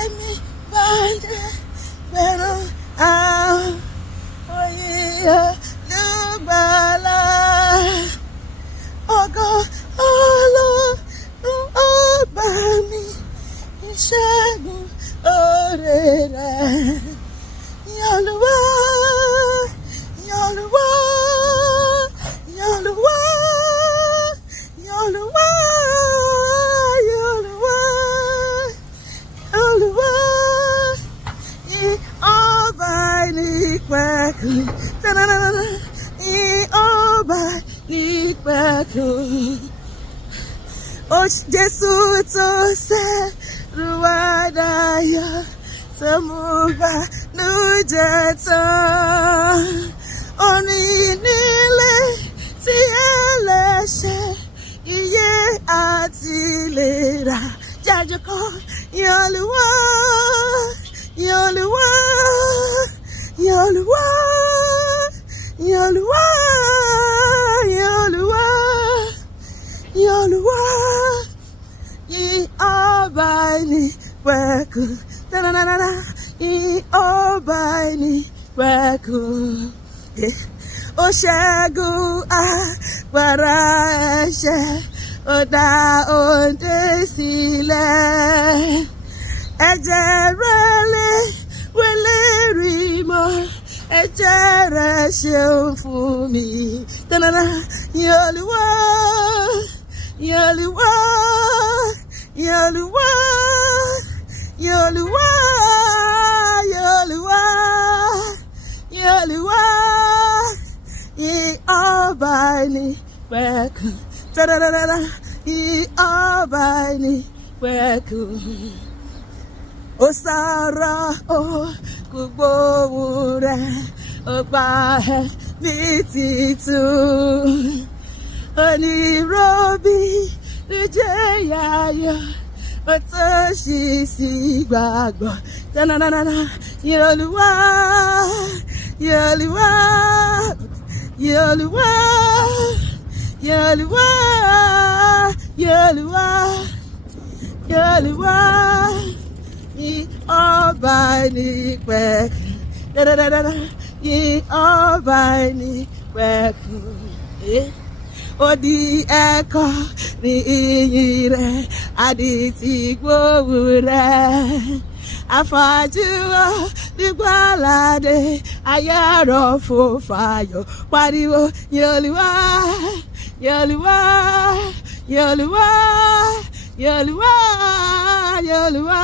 ẹ̀mí bàjẹ́ pẹ̀lú àwọn òye olùgbàlà. Ògo Ọlọ́run ọba mi, ìṣẹ́gun oore rẹ̀. Olúwa, Olúwa, Olúwa, Olúwa, Olúwa, Olúwa, ọba ìnípẹ̀kun, ọba ìnípẹ̀kun. Ó Jésù tó ṣẹ́rù wá dayọ̀, tó mú bànújẹ́ tán. Onínílé tí ẹlẹ́ṣẹ̀ iye àti ìlera jájọ kan. Olúwa, Olúwa, Olúwa, Olúwa, Olúwa, Olúwa, ọba ìnípẹ̀kun, ọba ìnípẹ̀kun. Ó ṣẹ́gun agbára ẹ̀ṣẹ̀, ó dá òǹdè sílẹ̀. Ẹ̀jẹ̀ rẹ̀ lè wẹlé rí mọ́, ẹ̀jẹ̀ rẹ̀ ṣeun fún mi. Olúwa, Olúwa, Olúwa, Olúwa, Olúwa, Olúwa, ọba ìnípẹ̀kun, ọba ìnípẹ̀kun. Ó sọ̀rọ̀ ó gbogbo ohùn rẹ̀, ó pa ẹ̀mí títun. Oníròbí ló jẹ́ yáyọ̀, ó tó ṣí sí gbàgbọ́. Olúwa, Olúwa, Olúwa, Olúwa, Olúwa, Olúwa, ọba ìnípẹ̀kun, ọba ìnípẹ̀kun. Ó di ẹ̀kọ́ ní ìyìn rẹ̀, àdìtì gbóhùn rẹ̀. Afọ́jú nígbàládé, ayárọ̀ fò fàyọ̀, pariwo Olúwa, Olúwa, Olúwa, Olúwa, Olúwa.